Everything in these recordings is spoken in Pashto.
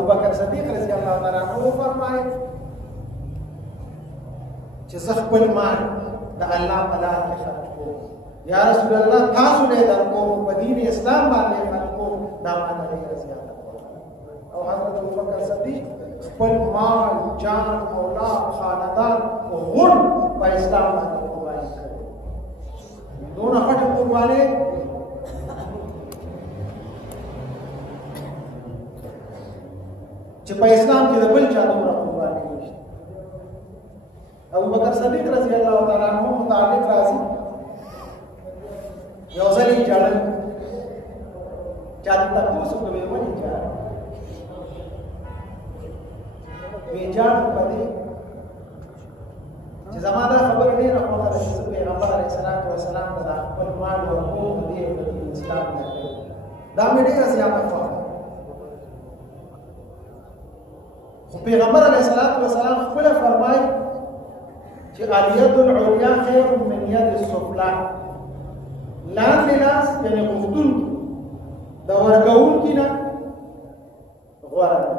ابو بکر صدیق رضی الله تعالی عنہ فرمایي چې زه خپل مال د الله په لار کې خرج کوم. یا رسول الله تاسو نه درکوم په دین اسلام باندې خرج کوم، دا معنی ډېره زیاته او حضرت ابو بکر صدیق خپل مال، جان، اولاد، خاندان غون په اسلام باندې قرباني کړی. دونه خټه قرباني چې په اسلام کې د بل چا دومره قرباني نشته. ابو بکر صدیق رضی الله تعالی عنہ متعلق راځي یو ځل یې جاړل چا ته تاسو کوي ولې جاړل وی جاړ په دې چې زماده خبر ډیره خوږه ده چې پیغمبر علیه السلام د خپل مال او حقوق دې په اسلام کې دا مې ډیره زیاته خوښه. خو پیغمبر علیه السلام خپل فرمایي چې الید العلیا خیر من ید السفلی، لاندې لاس یعنې غوښتونکي د ورکوونکي نه غوره ده،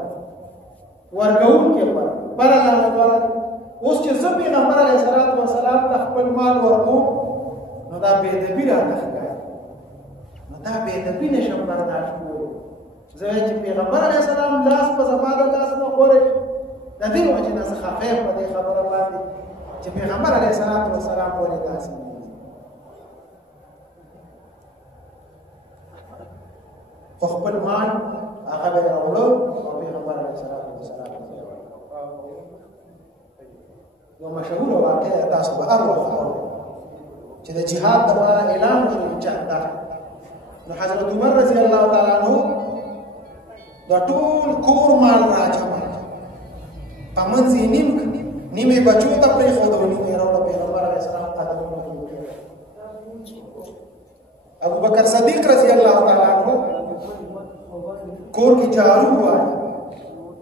ورکوونکي غوره بله لاندې غوره ده. اوس چې زه پیغمبر علیه السلام ته خپل مال ورکوم نو دا بېادبي راته ښکاري، نو دا بېادبي نشم برداشت کولی. زه وایم چې پیغمبر علیه السلام لاس په زما د لاس نه غوره شي، د دې وجې نه زه خفه یم په دې خبره باندې چې پیغمبر علیه السلام ولې داسې نه خو خپل مال هغه به یې راوړو او پیغمبر علیه السلام یو مشهوره واقعه تاسو به هر وخت اورئ چې د جهاد دپاره اعلان وشو جهاد، نو حضرت عمر رضی الله تعالی عنہ د ټول کور مال راجمع په منځ یې نیمې بچو ته پرېښود او نیمې یې راوړه پیغمبر علیه السلام قدمونه کې وکړل. ابو بکر صدیق رضی الله تعالی عنہ کور کې جارو ووایه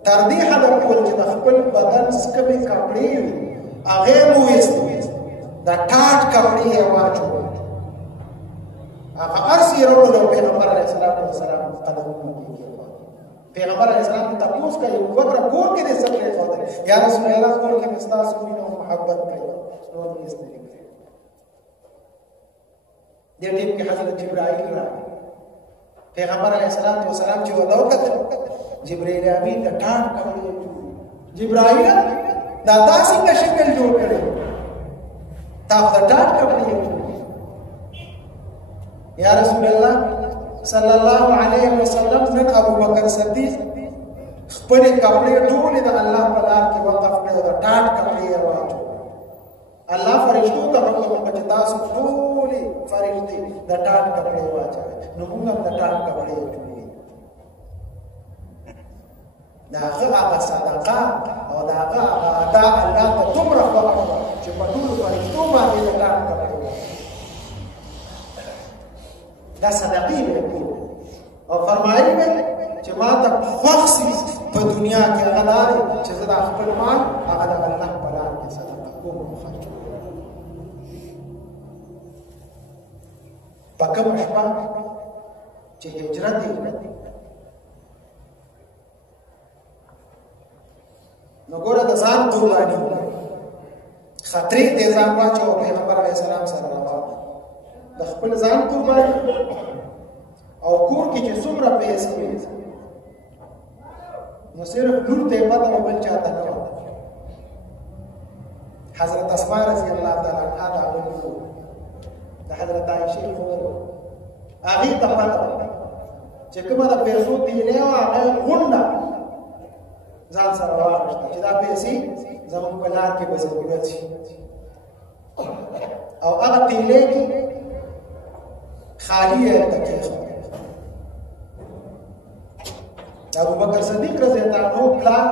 تر دې حده پورې چې د خپل بدن سکمې کپړې وي هغې یې وویستې، د ټاټ کپړې یې واچولې، هغه هر څه یې راوړل او پیغمبر علیه السلام قدمونه کې پیغمبر علیه السلام ته تپوس کوي ابو بکر کور کې دې څه پرېښودل؟ یا رسول الله کور کې مې ستاسو مینه او محبت کړی نور مې ایسته کړی. دې ټیم کې حضرت جبرائیل راغی، پیغمبر علیه السلام چې وده وکتل جبرائیل امین د ټاټ کپړې جبرائیل دا تا څنګه شکل جوړ کړی؟ تا خو د ټاټ کپړې یا رسول الله صلی الله علیه وسلم نن ابو بکر صدیق خپلې کپړې ټولې د الله په لار کې وقف کړې او د ټاټ کپړې یې واچولې. الله فرشتو ته حکم وکړ چې تاسو ټولې فرشتې د ټاټ کپړې واچوئ، نو موږ هم د ټاټ کپړې جوړوي. د هغه هغه صدقه او د هغه هغه ادا الله ته دومره خوښه وه چې په ټولو فرشتو باندې د ټاټ کپړې دا صدقې به کوي او فرمایي به چې ما ته خوښ سي په دنیا کې هغه دا دی چې زه د خپل مال هغه د الله په لار کې صدقه کوم او خرج کوم. په کومه شپه چې هجرت یې نو ګوره د ځان قرباني خطرې ته ځان واچوه پیغمبر علیه السلام سره د خپل ځان قرباني او کور کې چې څومره پیسې وي نو صرف لور ته یې پته وه بل چاته نه وه. حضرت اسماء رضی الله تعالی عنها د هغه لور د حضرت عایشې خور هغې ته پته وه چې کومه د پیسو تیلې وه هغه یې غونډه ځان سره واخیسته چې دا پیسې زموږ په لار کې به ضرورت شي او هغه تیلې کې خالی ہے تکیخ. ابو بکر صدیق رضی اللہ عنہ پلان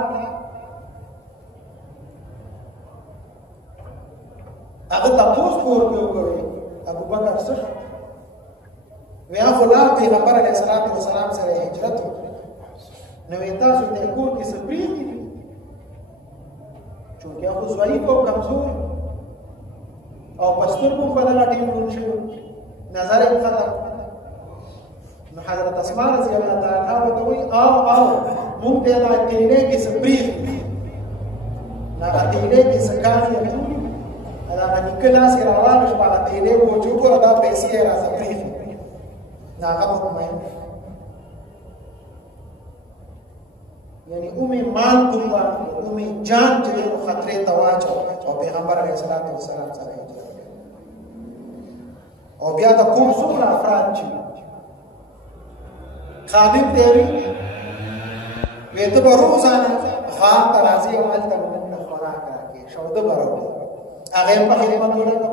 هغه تپوس کور کې وکړي ابو بکر څه ویا خلا پیغمبر علیه السلام سره هجرت وکړي نو یې تاسو د کور کې څه پرېږدي چونکې هغه ضعیف او کمزور او په سترګو په دغه ټیم ړوند شوي نظر یې ختم. نو حضرت اسماء رضی الله تعالی عنها ورته وایي او مونږ ته دا تیلې کې سپریخ دا تیلې کې سکانې دا باندې کله سره راوړل شو هغه تیلې وجود او دا پیسې را سپریخ دا هغه مطمئن یعنی اومه مال قربان اومه جان چې د خطرې تواچو او پیغمبر علیه الصلاۃ والسلام سره او بیا د کوم څومره افراد چې خادم دی وي ته به روزانه خان ته راځي او هلته موږ ته خوراک راکړي شوده به راوړي هغه په خدمت ولګو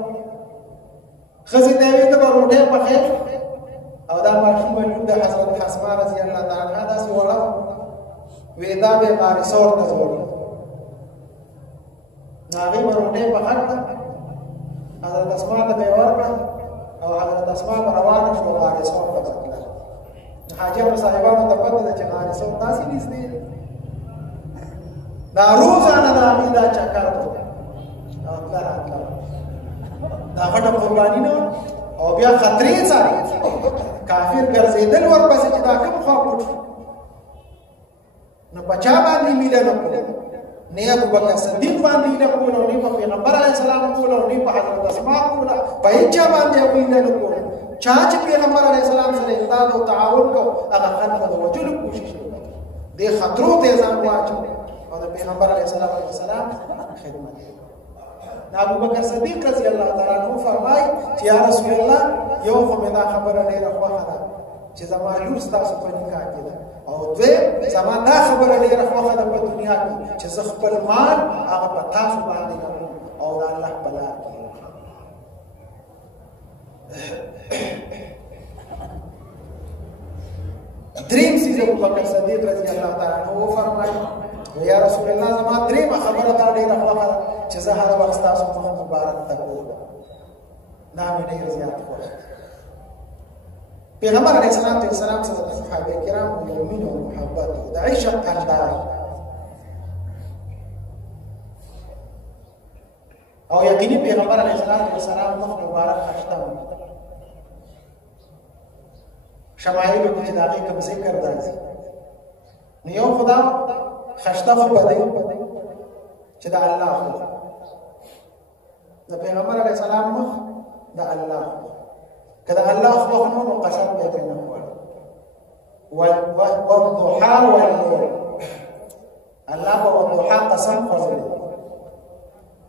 ښځې ته وي ته به روټۍ پخې او دا ماشوم به د حضرت حسما رضی الله تعالی عنها داسې وړه وي دا به غارسور ته وړي نو هغې به روټۍ پخه کړه حضرت اسما ته به یې ورکړه او حضرت اسما به روانه شوه غارسور ته به تلله حاجیانو صاحبانو ته پته ده چې غارسور داسې نږدې دی دا روزانه د هغې دا چکر و او تله راتله دا غټه قرباني نه او بیا خطرې څاري کافر ګرځېدل ورپسې چې دا کوم خوا پټ نو په چا باندې میله نه کړو نه ابوبکر صدیق باندې میله کړو نه په پیغمبر علیه السلام کړو نه په حضرت اسما کړو په هیچا باندې میله نه کړو چا چې پیغمبر علیه السلام سره امداد او تعاون کو هغه خلک د وجلو کوشش وکړي د خطرو ته ځان واچو او د پیغمبر علیه السلام خدمت ابوبکر صدیق رضی الله تعالی عنہ فرمای چې یا رسول الله یو خو مې دا خبره ډیره خوښه ده چې زما لور ستاسو په نکاح کې ده او دویم زما دا خبره ډیره خوښه ده په دنیا کې چې زه خپل مال هغه په تاسو باندې کوم او د الله په لار کې دریم سیز ابوبکر صدیق رضی الله تعالی عنہ فرمای یا رسول الله زما دریم خبره دا ډیره خوښه ده چې زه هر وخت تاسو مخ مبارک ته کوم دا مې ډیر زیات خوښ پیغمبر علیه السلام سره د صحابه کرام او مینه او محبت د عشق انداز او یقیني پیغمبر علیه السلام مخ مبارک خشته شمایل کې چې داغه کوم ذکر راځي نو یو خدا خشته خو بده چې د الله د پیغمبر علیه السلام مخ د الله کله الله خو نو قسم به نه والضحى والليل الله والضحى قسم خوړل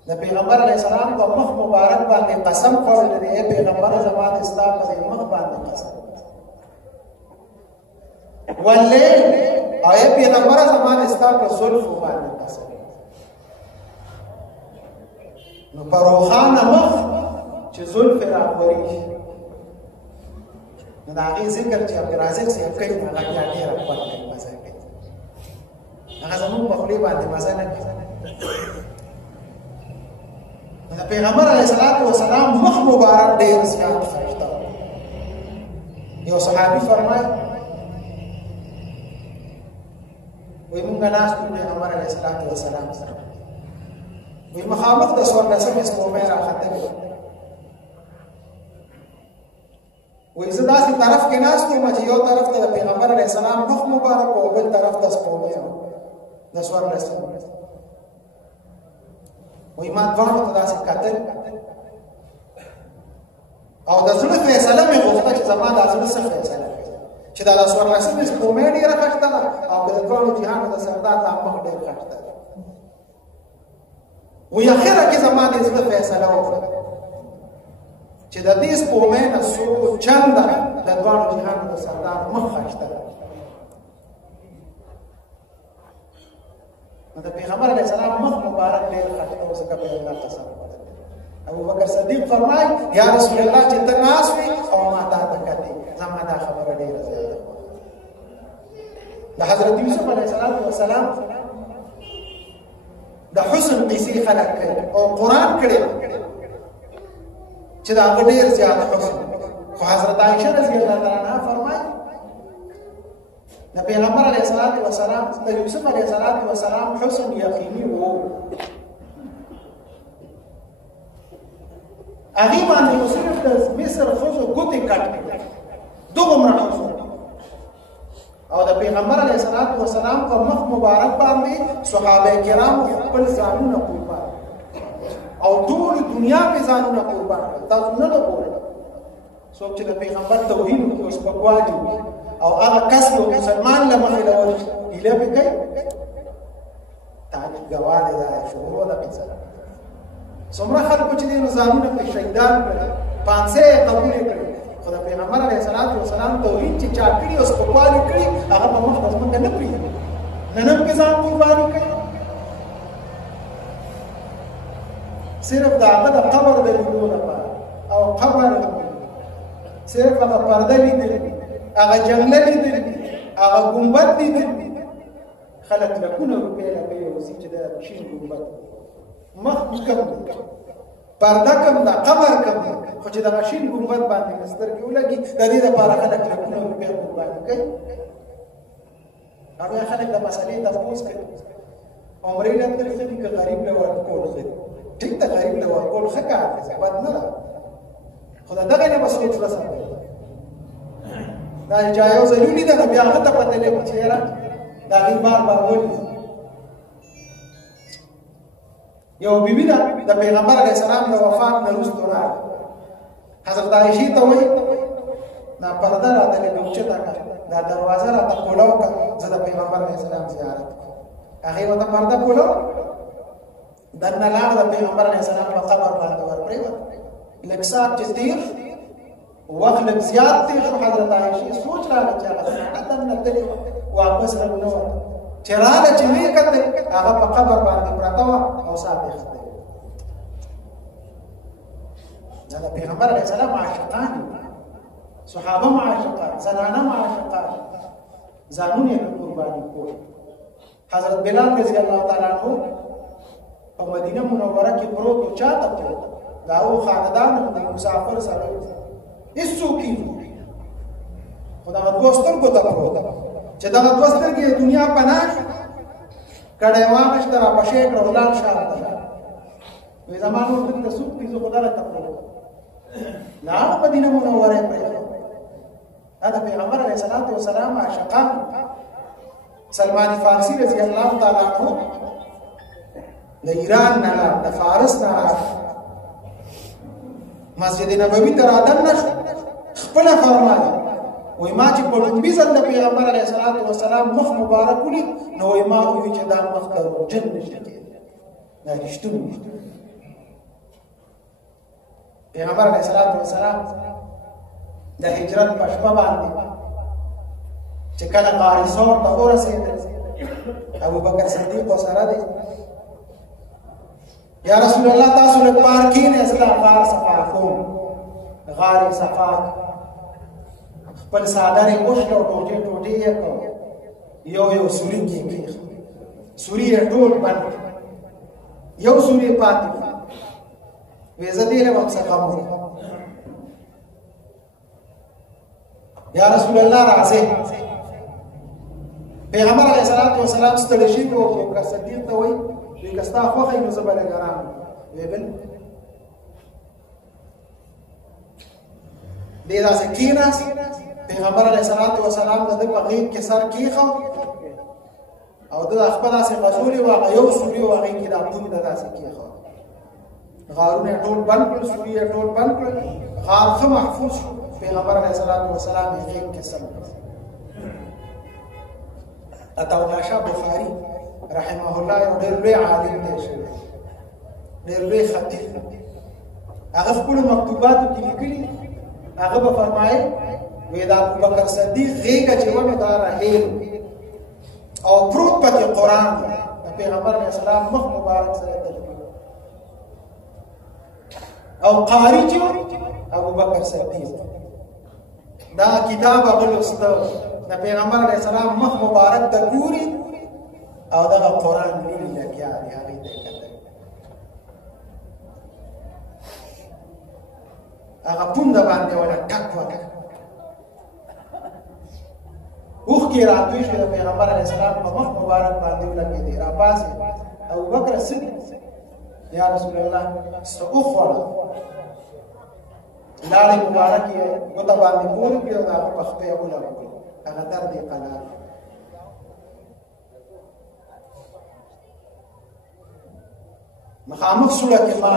د پیغمبر علیه السلام په مخ مبارک باندې قسم خوړل دی پیغمبر زمانه اسلام په مخ باندې قسم والليل او پیغمبر زمانه اسلام په زلف باندې قسم نو پروخانه مخ چې زلف راغوري نو دا هغه ذکر چې عبدالرازق صاحب کوي هغه بیا ډېر خپل کوي مزه کوي هغه زموږ په خولې باندې مزه نه کوي نو د پیغمبر علیه السلام مخ مبارک ډېر زیات خشته یو صحابي فرمایي وی مونږ ناستو پیغمبر علیه السلام سره وی مخامخ د څوارلسمې سپوږمۍ راختلې وی زه داسې طرف کې ناست یم چې یو طرف ته د پیغمبر علیه السلام مخ مبارک او بل طرف ته سپوږمۍ د څوارلسمې وی ما دواړو ته داسې کتل او د زړه فیصله مې غوښته چې زما د زړه څه فیصله چې دا د څوارلسمې سپوږمۍ ډېره خشته ده او که د دواړو جهانو د سردار دا مخ ډېر خشته ده وی اخره کې زما د زړه فیصله وکړه چې د دې سپوږمۍ نه څو چنده د دواړو جهانو د سردار مخ خشته ده نو د پیغمبر علیه السلام مخ مبارک ډېر خشته و ځکه به الله قسم ابوبکر صدیق فرمای یا رسول الله چې ته ناست وې او ما تا ته کتې زما دا خبره ډېره زیاته د حضرت یوسف علیه السلام د حسن قصې خلق کړي او قرآن کړي چې دا هغه ډېر زیات حسن خو حضرت عایشه رضی الله تعالی عنها فرمایي د پیغمبر علیه السلام د یوسف علیه السلام حسن یقیني و هغې باندې خو صرف د مصر ښځو ګوتې کټ کړي دومره حسن او د پیغمبر علیه الصلاۃ والسلام په مخ مبارک باندې صحابه کرام خپل ځانونه قربان او ټول دنیا په ځانونه قربان تاسو نه وګورئ څوک چې د پیغمبر توهین او سپکوالی او هغه کس یو مسلمان له مخې له ایله به کوي تعجب ګواله ده شروع ده په څومره خلکو چې د ځانونه په شهیدان کړل پانسه قبول کړل خو د پیغمبر علیه الصلاۃ والسلام توحید چې چا کړي او سپکوالی کړي هغه په مخ د ځمکه نه پرېږدي نن هم په ځان قرباني کوي صرف د هغه د قبر د لیدلو لپاره او قبر صرف هغه پرده لیدل هغه جنګله لیدل هغه ګنبد لیدل خلک لکونه روپۍ لګوي او ځي چې د شین ګنبد مخ کم پرده کم ده قبر کم ده خو چې د ماشین ګنبد باندې سترګې ولګي د دې لپاره خلک لکونه روپۍ قرباني کوي هغه خلک د مسلې تپوس کوي عمرې له ترې ښه دي که غریب له ورکول ښه دي ټیک ده غریب له ورکول ښه کار دی بد نه ده خو د دغه نه به سوچ رسم دا جایو ضروري ده نو بیا هغه ته پته لګي چې یاره دا دې بار ولي یو بیبي ده د پیغمبر علیه السلام د وفات نه وروسته راغله حضرت عایشې ته وایي دا پرده راته لږ اوچته کړه دا دروازه راته کولاو کړه زه د پیغمبر علیه السلام زیارت هغې ورته پرده کولاو دننه لاړه د پیغمبر علیه السلام په قبر باندې ورپرېوته لږ ساعت چې تېر وخت لږ زیات تېر شو حضرت عایشې سوچ راغی چې هغه زنانه دننه تللې وه واپس رانه وته چې راغله چې ویې کتل هغه په قبر باندې پرته وه او ساعت یې ختلی دا د پیغمبر علیه السلام عاشقان صحابه معاشقان زنانه معاشقان ځانونه یې قرباني کول حضرت بلال رضی الله تعالی عنه په مدینه منوره کې پروت و چاته پروت دا او خاندان د مسافر سره هیڅوک نه خو دغه دوه سترګو ته پروت چې دغه دوه سترګې دنیا پناه کړی واغشته راپشې کړه ولاړ شاته وایي زما نور دلته څوک دي زه خو دغه ته پروت لاړ مدینه منوره یې پرېښود دا د پیغمبر علیه الصلاۃ والسلام عاشقان سلمان فارسی رضی الله تعالی عنه د ایران نه د فارس نه مسجد نبوي ته رادننه شو خپله فرمایي وایي ما چې په لومبي ځل د پیغمبر علیه الصلاۃ والسلام مخ مبارک ولید نو وایي ما وویل چې دا مخ دروغجن نشته کېدی دا رښتونی پیغمبر علیه الصلاۃ والسلام د هجرت په شپه باندې چې کله غار ثور ته ورسېدل ابوبکر صدیق ورسره دی یا رسول الله تاسو له پارکین اسلام غار صفا کوم غار صفا خپل صادره اوښته او ټوټې ټوټې یې کو یو سوري کې سوري ټول باندې یو سوري پاتې وې زدي له وخت څخه یا رسول الله راځي پیغمبر علیه الصلاۃ والسلام ستړي شي او ابوبکر صدیق ته وایي وی کستا خوخه نو زبر ګرام وی بل دې راځي کیناس پیغمبر علیه الصلاۃ والسلام د غیب کې سر کیخو او د خپل اسه غزوري واغ یو سوري واغ کې د ابو د داسې کیخو غارونه ټول بند کړ سوري ټول بند کړ غار خو محفوظ شو پیغمبر علیه الصلاۃ والسلام یې غیب کې سر اتاو ناشا بخاری رحمه الله یو ډېر لوی عالم دی ډېر لوی خطیب هغه خپل مکتوباتو کې لیکلي هغه به فرمایي وی دا ابوبکر صدیق غیږه چې ومه دا راهیل او پروت پکې قرآن د پیغمبر علیه السلام مخ مبارک سره او قاری چې ابوبکر صدیق دا کتاب هغه لوسته د پیغمبر علیه السلام مخ مبارک ته ګوري او دغه قرآن ویلي لګیا دی هغې ته یې کتل هغه پونده باندې ولا ټک وکړ اوښکې راتوی شوې د پیغمبر علیه السلام په مخ مبارک باندې ولګېدې راپاسې ابوبکر صدیق یا رسول الله څه وخوړه لاړې مبارک یې ګوته باندې پورې کړې او د هغه په خپې یې ولګولې هغه درد یې قلال مخامخ سوره کې ما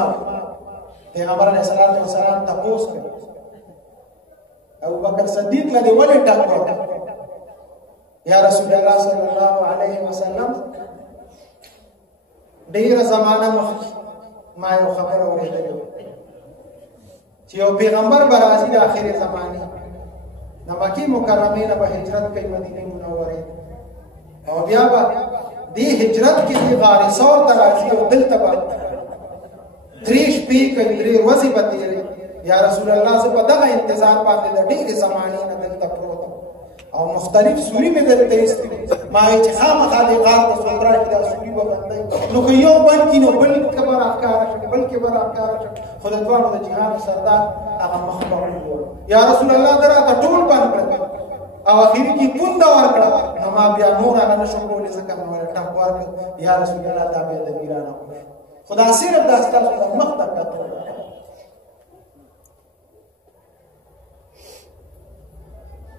پیغمبر علیه الصلاۃ والسلام تاسو کړ ابو بکر صدیق له ولې ټاکو یا رسول الله صلی الله علیه وسلم ډیره زمانہ مخکې ما یو خبر اورېدلې چې یو پیغمبر به راځي د آخري زمانه د مکې مکرمې نه به هجرت کوي مدینه منورې او بیا به دې هجرت کې د غار ثور ته راځي او دلته به 3 شپې کوي 3 ورځې به تېرې یا رسول الله زه په دغه انتظار باندې د ډېرې زمانې نه دلته پروت او مختلف سوري مې دلته ایستي ما چې خامخا دې غار ته څوک راشي دا سوري به بندوي نو که یو بند کړي نو بل کې به راښکاره شي بل کې به راښکاره شي خو د دواړو د جهاد سردار هغه مخ به ونیول یا رسول الله دا راته ټول بند کړل او اخر کې پونده ورکړه نو ما بیا نور هغه نشم کولی ځکه مې ورته ټاپ ورکړ یا رسول الله دا بیا د ویرانه خدا صرف دا ستاسو د مخ ته کتل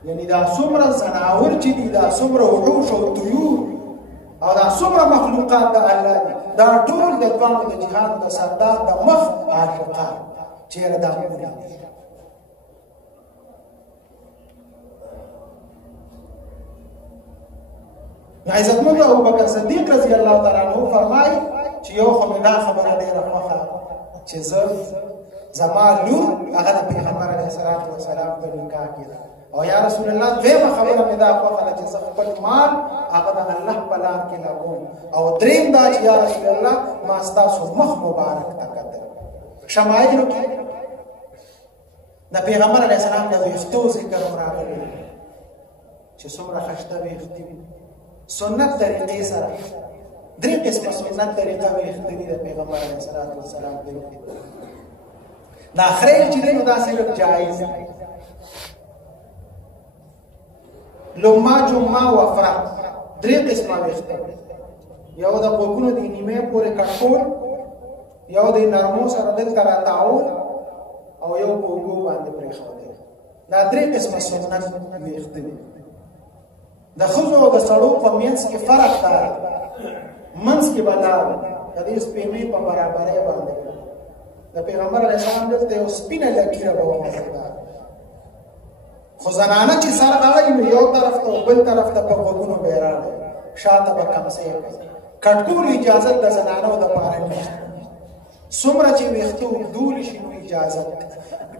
یعنی دا څومره زناور چې دي دا څومره وحوش او طیور او دا څومره مخلوقات د الله دي دا ټول د دوامو د جهاد د سردار د مخ عاشقان چیرې دا موږ عزتمند ابو بکر صدیق رضی الله تعالی عنہ فرمایي چې یو خو دا خبره ډیره خوښه چې زما لور هغه د پیغمبر علیه السلام په نکاح کې ده او یا رسول الله دویمه خبره مې دا خوښه چې زه خپل مال هغه د الله په لار کې لګوم او دریم دا چې یا رسول الله ما ستاسو مخ مبارک ته کتل شمایلو کې د پیغمبر علیه السلام د ویښتو ذکر راغلی چې څومره خشته ویښتې وي سنت طریقې سره 3 قسمه سنت طریقه ویښتې دي د پیغمبر علیه السلام دا خریل چې دی نو دا صرف جایز لما جمعه وفرا 3 قسمه ویښته یو د غوږونو د نیمه پورې کټکول یو د نرمو سره دلته راتاول او یو په اوږو باندې پرېښودل دا 3 قسمه سنت ویښته دي د ښځو او د سړو په منځ کې فرق دی منځ کې به دا د دې سپینې په برابرۍ باندې د پیغمبر علیه السلام دلته یو سپینه لکیره به وموجوده خو زنانه چې سر اړوي نو یو طرف ته بل طرف ته په غوږونو به یې راغی شاته به کمسۍ کوي کټکولو اجازت د زنانو دپاره نشته څومره چې ویښته اوږدولی شي نو اجازت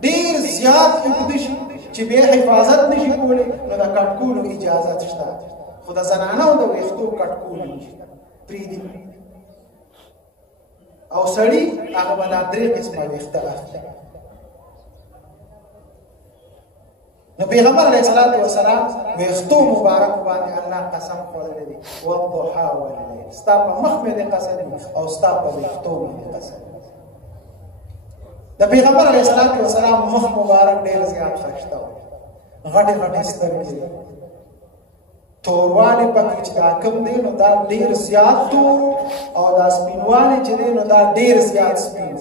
ډېر زیات اوږده شي چې بیا حفاظت نشي کولی نو د کټکولو اجازت شته خو د زنانو د ویښتو کټکول نشته پرېږدي او سړي هغه به دا 3 قسمه ویښته اخلي نو پیغمبر علیه الصلاۃ والسلام ویښتو مبارک باندې الله قسم خوړلی دی والضحی واللیل ستا په مخ مې دې قسم او ستا په ویښتو مې دې قسم د پیغمبر علیه الصلاۃ والسلام مخ مبارک ډېر زیات ښایسته و غټې غټې سترګې توروالی پکې چې دا کم دی نو دا ډېر زیات تور او دا سپینوالی چې دی نو دا ډېر زیات سپین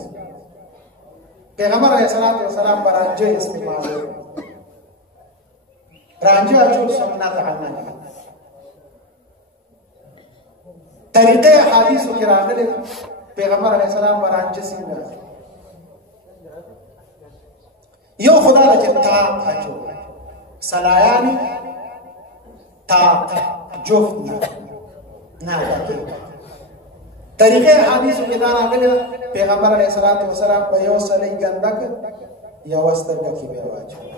پیغمبر علیه الصلاۃ والسلام به رانجه استعمالوي رانجه اچول سنت عمل طریقه حدیثو کې راغلی پیغمبر علیه السلام به رانجه څنګه یو خدا دا چې تاق اچول سلایانی تاق جفت نه طریقه حدیثو کې دا راغلی پیغمبر علیه السلام په یو سلی ګندک یو سترګه کې به واچوي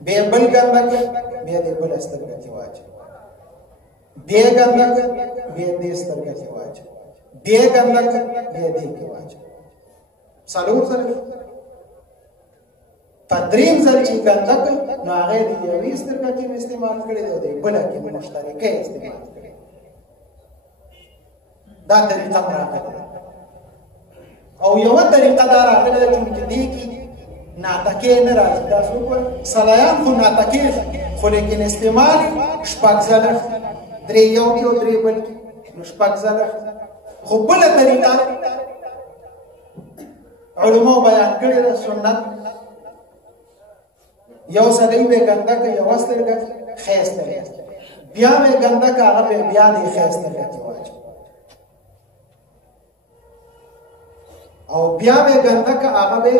بیا بل ګندک بیا دې بل سترګه کې واچوي بیا ګندک بیا دې سترګه کې واچوي بیا ګندک بیا دې کې واچوي څلور ځله په دریم ځل چې ګندک نو هغه دې یوې سترګه کې استعمال کړی دی بل کې مشترکه استعمال کړی دا طریقه راغله او یو طریقه دا راغله چې دې کې ناتکې نه راځي دا څوک سلایان خو ناتکې خو لیکن استعمال شپږ ځله درې یو کې او درې بل کې نو شپږ ځله خو بله طریقه علماء بیان کړې ده سنت یو سړی به ګندک یو سترګه ښایسته بیا به ګندک هغه به بیا دې ښایسته کې واچوي او بیا به ګندک هغه به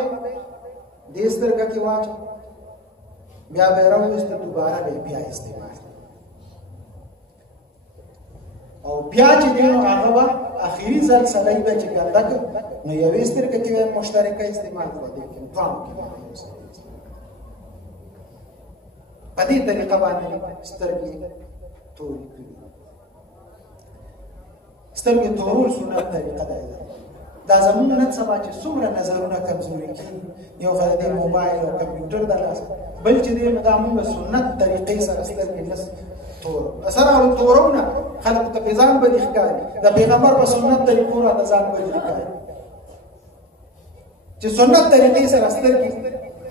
دې سترګه کې واچو بیا به راوست دوباره به بیا استعمال او بیا چې دینو هغه اخیری ځل سړی به چې ګندک نو یوې سترګه کې مشترکه استعمال کوي قام کې په دې طریقه باندې سترګې تور کړي سترګې تورول سنت طریقه ده دا زموږ نن سبا چې څومره نظرونه کمزوري کیږي یو غل د موبایل او کمپیوټر د لاس بل چې دې مدامو سنت طریقې سره سترګې نس تور اثر او تورونه خلق ته پیغام به ښکاري د پیغمبر په سنت طریقو را د ځان به ښکاري چې سنت طریقې سره سترګې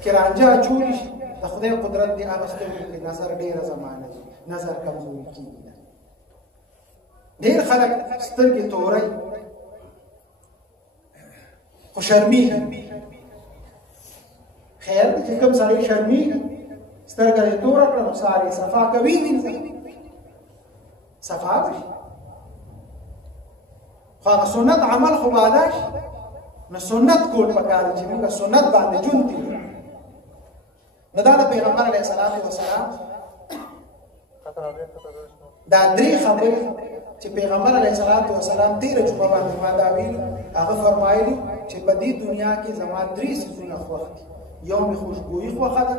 کرانجا چولی شي د خدای قدرت دی هغه سترګې کې نظر ډیره زمانه نظر کمزوري کیږي ډیر خلک سترګې توري خو شرمېږي خیر چې کوم سړی شرمېږي سترګه یې توره کړه نو ساري صفا کوي وینځي صفا وشي خو هغه سنت عمل خو باداش نو سنت کول پکار چې موږ سنت باندې ژوند دي نو دا د پیغمبر علیه السلام دا درې خبرې چې پیغمبر علیه السلام تیره جمعه باندې ما دا ویلي هغه فرمایلي چې په دې دنیا کې زما درې څیزونه خوښ دي یو مې خوشبویي خوښه ده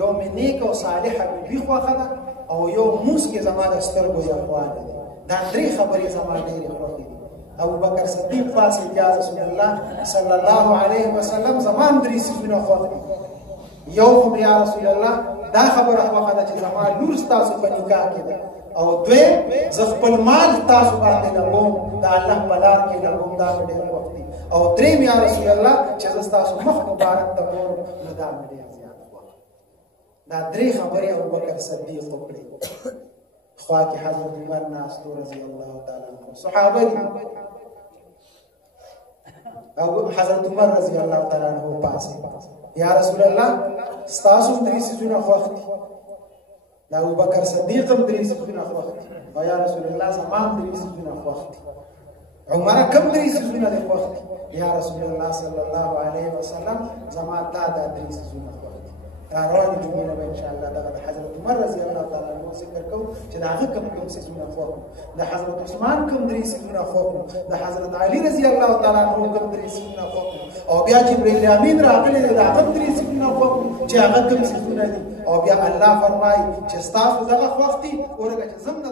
یو مې نیک او صالحه بیبي خوښه ده او یو موس کې زما د سترګو یخوالی دی دا درې خبرې زما ډېرې خوښې دي ابو بکر صدیق پاسې یا رسول الله صلی الله علیه وسلم زما درې څیزونه خوښ دي یو خو یا رسول الله دا خبره خوښه ده چې زما لور ستاسو په نکاح کې ده او دویم زه خپل مال تاسو باندې لګوم د الله په لار کې لګوم دا مې ډېر خوښ دي او دریم یا رسول الله چې زه ستاسو مخ مبارک ته ګورم نو دا مې ډېر زیات خوښ دا درې خبرې ابوبکر صدیق وکړې خوا کې حضرت عمر ناستو رضی الله تعالی عنہ صحابه دي او حضرت عمر رضی الله تعالی عنہ پاسه یا رسول الله ستاسو درې څیزونه خوښ دي دا ابوبکر صدیق هم درې څیزونه خوښ دي او یا رسول الله زمان درې څیزونه خوښ دي عمر کم درې څیزونه دي خوښ دي یا رسول الله صلی الله علیه وسلم زمان دا درې څیزونه خوښ دي رواني جمعې نه ان شاء الله دا حضرت عمر رضی الله تعالی عنہ ذکر کوو چې دا هغه کوم څیزونه خوښ د حضرت عثمان کوم درې څیزونه خوښ د حضرت علی رضی الله تعالی عنہ کوم درې څیزونه خوښ او بیا جبرئیل امین راغلی دا هغه درې څیزونه خوښ چې هغه کوم څیزونه دي او بیا الله فرمایي چې تاسو دغه وخت ورګه چې زم نه